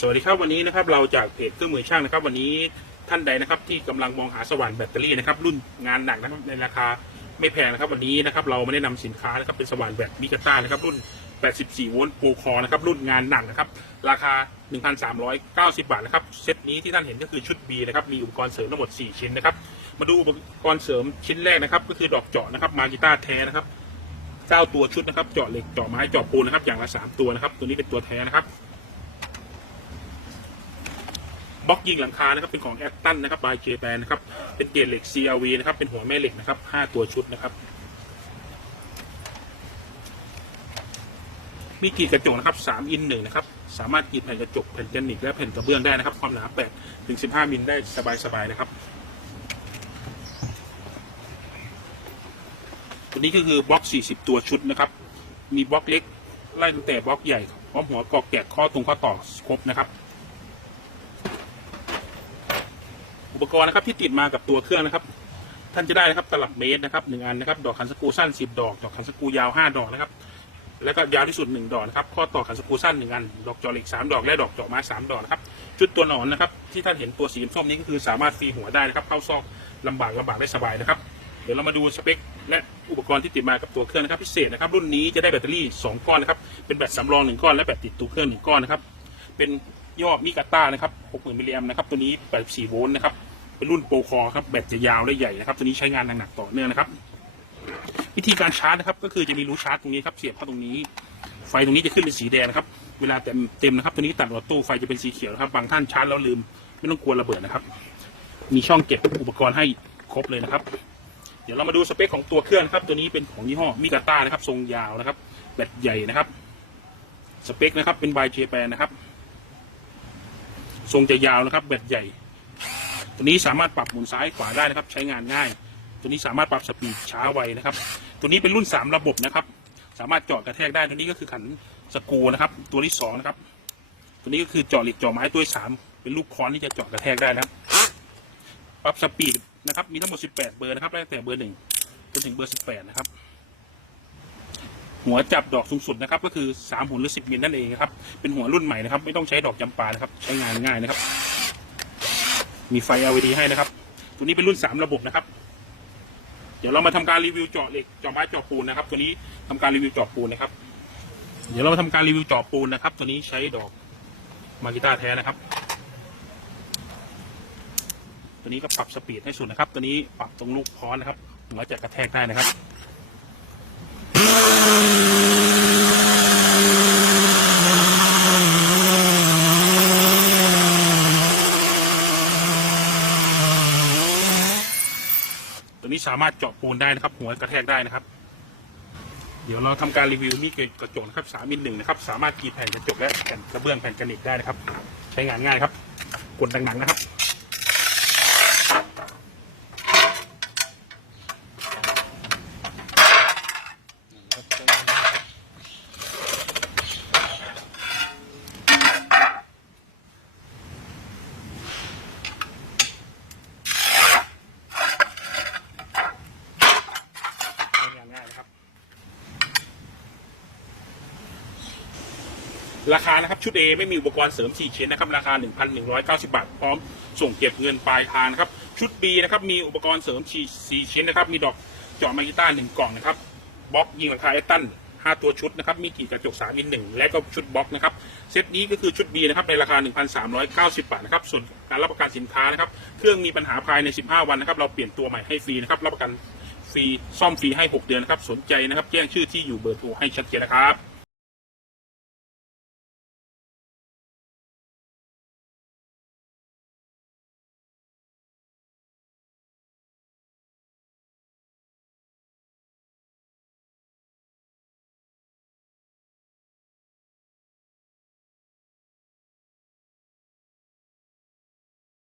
สวัสดีครับวันนี้นะครับเราจากเพจเครื่องมือช่างนะครับ วันนี้ท่านใดนะครับที่กำลังมองหาสว่านแบตเตอรี่นะครับรุ่นงานหนักนะครับในราคาไม่แพงนะครับ วันนี้นะครับเราไม่ได้นำสินค้านะครับเป็นสว่านแบตมิกาต้านะครับรุ่น 84 โวลต์โปรคอนะครับรุ่นงานหนักนะครับราคา 1,390 บาทนะครับเซตนี้ที่ท่านเห็นก็คือชุด B นะครับมีอุปกรณ์เสริมทั้งหมด 4 ชิ้นนะครับมาดูอุปกรณ์เสริมชิ้นแรกนะครับก็คือดอกเจาะนะครับมากีต้าแท้นะครับเก้าตัวชุดนะครับเจาะเหล็กเจาะไม้เจาะปูนนะครับอย่างละสามตัวนะครับตัวนี้เป็นตัวแท้นะครับ บล็อกยิงหลังคานะครับเป็นของแอตตันนะครับบายเจแปนนะครับเป็นเกรดเหล็ก CRV นะครับเป็นหัวแม่เหล็กนะครับห้าตัวชุดนะครับ มีกรีดกระจกนะครับ3อินหนึ่งนะครับสามารถกรีดแผ่นกระจกแผ่นเจนิกและแผ่นกระเบื้องได้นะครับ ความหนา8ถึง15มิลได้สบายๆนะครับตัวนี้ก็คือบล็อก 40 ตัวชุดนะครับ มีบล็อกเล็กไล่ตั้งแต่บล็อกใหญ่พร้อมหัวกอกแกะข้อตรงข้อต่อครบนะครับ อุปกรณ์นะครับที่ติดมากับตัวเครื่องนะครับ ท่านจะได้นะครับตลับเมตรนะครับหนึ่งอันนะครับ ดอกขันสกูสั้น10ดอก ดอกขันสกูยาว5ดอกนะครับ แล้วก็ยาวที่สุด1ดอกนะครับ ข้อต่อขันสกูสั้น1อัน ดอกจอเหล็ก3ดอก และดอกจาะไม้3ดอกนะครับ ชุดตัวหนอนนะครับ ที่ท่านเห็นตัวสีส้มนี้ก็คือสามารถฟรีหัวได้นะครับ เข้าซอกลำบากลำบากได้สบายนะครับ เดี๋ยวเรามาดูสเปคและอุปกรณ์ที่ติดมากับตัวเครื่องนะครับพิเศษนะครับ รุ่นนี้จะได้แบตเตอรี่ 2 ก้อนนะครับ เป็นแบตสำรอง 1 ก้อน และแบตติดตัวเครื่อง 1 ก้อนนะครับ เป็นย่อมิกาต้านะครับ 60,000มิลลิแอมป์นะครับ ตัวนี้ 84 โวลต์นะครับ เป็นรุ่นโปรคอครับแบตจะยาวและใหญ่นะครับ ตัวนี้ใช้งานหนักๆต่อเนื่องนะครับ วิธีการชาร์จนะครับ ก็คือจะมีรูชาร์จตรงนี้ครับเสียบเข้าตรงนี้ ไฟตรงนี้จะขึ้นเป็นสีแดงนะครับ เวลาเต็มเต็มนะครับ ตัวนี้ตัดออโต้ไฟจะเป็นสีเขียวนะครับ บางท่านชาร์จแล้วลืม ไม่ต้องกลัวระเบิดนะครับ มีช่องเก็บอุปกรณ์ให้ครบเลยนะครับ เดี๋ยวเรามาดูสเปคของตัวเครื่องนะครับ ตัวนี้เป็นของยี่ห้อมิกาต้านะครับ ทรงยาวนะครับ แบตใหญ่นะครับ สเปคนะครับเป็นบายเจแปนนะครับ ทรงจะยาวนะครับ แบตใหญ่ ตัวนี้สามารถปรับหมุนซ้ายขวาได้นะครับ ใช้งานง่าย ตัวนี้สามารถปรับสปีดช้าไวนะครับ ตัวนี้เป็นรุ่น 3 ระบบนะครับ สามารถเจาะกระแทกได้ตัวนี้ก็คือขันสกูนะครับ ตัวที่สองนะครับ ตัวนี้ก็คือเจาะเหล็กเจาะไม้ตัวที่สามเป็นลูกค้อนที่จะเจาะกระแทกได้นะครับ ปรับสปีดนะครับ มีทั้งหมด 18 เบอร์นะครับตั้งแต่เบอร์หนึ่งจนถึงเบอร์ 18 นะครับหัวจับดอกสูงสุดนะครับก็คือ 3 หุ่นหรือ 10มิลนั่นเองครับเป็นหัวรุ่นใหม่นะครับ ไม่ต้องใช้ดอกจำปานะครับ ใช้งานง่ายนะครับ มีไฟ LED ให้นะครับ ตัวนี้เป็นรุ่น 3 ระบบนะครับ เดี๋ยวเรามาทำการรีวิวเจาะเหล็กเจาะไม้เจาะปูนนะครับ ตัวนี้ทำการรีวิวเจาะปูนนะครับ เดี๋ยวเรามาทำการรีวิวเจาะปูนนะครับ ตัวนี้ใช้ดอกมากิต้าแท้นะครับ ตัวนี้ก็ปรับสปีดให้สุดนะครับ ตัวนี้ปรับตรงลูกค้อนนะครับหัวจะกระแทกได้นะครับ สามารถเจาะปูนได้นะครับ หัวกระแทกได้นะครับ เดี๋ยวเราทำการรีวิวมีดกระจกนะครับสามมิลหนึ่งนะครับ สามารถกรีดแผ่นกระจกและแผ่นกระเบื้องแผ่นกระนิกได้นะครับ ใช้งานง่ายครับ กดดังๆนะครับ ใช้งานง่ายนะครับ ราคานะครับชุด A ไม่มีอุปกรณ์เสริม 4 ชิ้นนะครับราคา 1,190 บาท พร้อมส่งเก็บเงินปลายทางนะครับชุด B นะครับมีอุปกรณ์เสริม 4 ชิ้นนะครับมีดอกเจาะมากิต้า1กล่องนะครับบล็อกยิงหลังคาแอตตัน5 ตัวชุดนะครับมีกี่กระจก3อิน1และก็ชุดบล็อกนะครับเซตนี้ก็คือชุด B นะครับในราคา 1,390 บาทนะครับส่วนการรับประกันสินค้านะครับเครื่องมีปัญหาภายใน 15 วันนะครับเราเปลี่ยนตัวใหม่ให้ฟรีนะครับรับประกันฟรีซ่อมฟรีให้ 6 เดือนนะครับสนใจนะครับแจ้งชื่อที่อยู่เบอร์โทรให้ชัดเจนนะครับ